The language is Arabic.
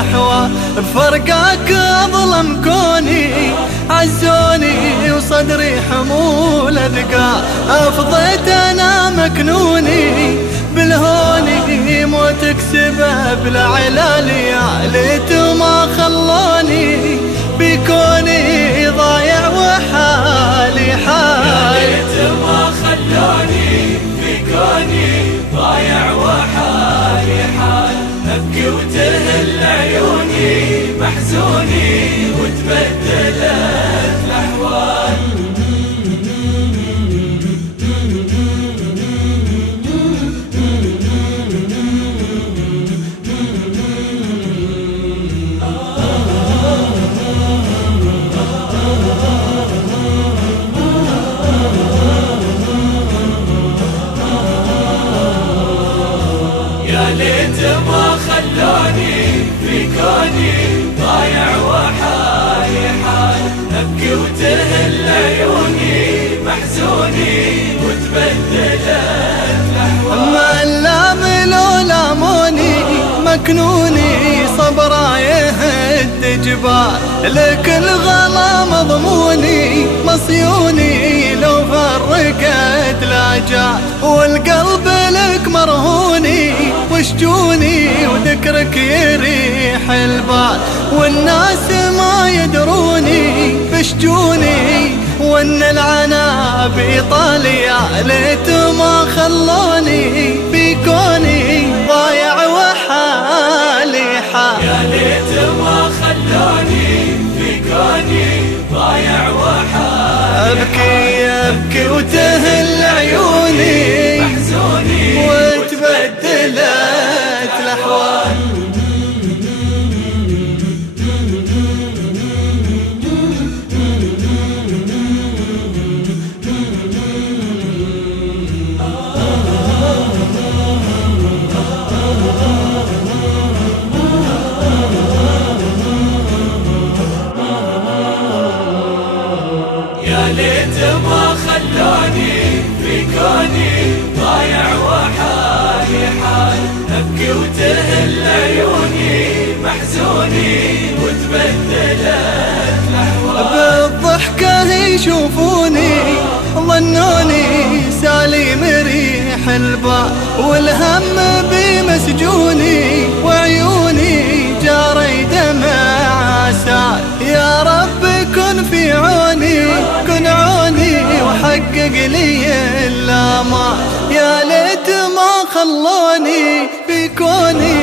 الأحوال، بفرقاك أظلم كوني، عزوني وصدري حمول أثقال، أفضيت أنا مكنوني بالهوني، موتك سبب لعلى لياليت وما خلوني بكوني ضايع وحالي حال. يا ليت ما خلوني بكوني ضايع وحالي حال، أبكي وتهل عيوني محزوني وتبدلت الأحوال. يا ليت ما خلوني في كوني ضايع وحالي حال، أبكي وتهل عيوني محزوني وتبدلت الأحوال. ما اللام لو لاموني مكنوني، صبرا يهد جبال، لكن غلا مضموني مصيوني لو فرقت الأجال، والقلب لك مرهوني وشجوني وذكرك يريح البال، والناس ما يدروني بشجوني، وان العنا بإيطاليا ليت ما خلوني بكوني ضايع وحالي حال. يا ليت ما خلوني بكوني ضايع وحالي، أبكي وتهل عيوني محزوني وتبدلت الأحوال. يا ليت ما خلوني في كوني ضايع وحالي حال، أبكي وتهل عيوني محزوني وتبدلت الأحوال. بالضحكة يشوفوني ظنوني سالي مريح البال، والهم بمسجوني وعيوني جاري دمع سال. يا رب كن في عوني كن عوني وحقق لي الآمال، يا ليت ما خلوني بكوني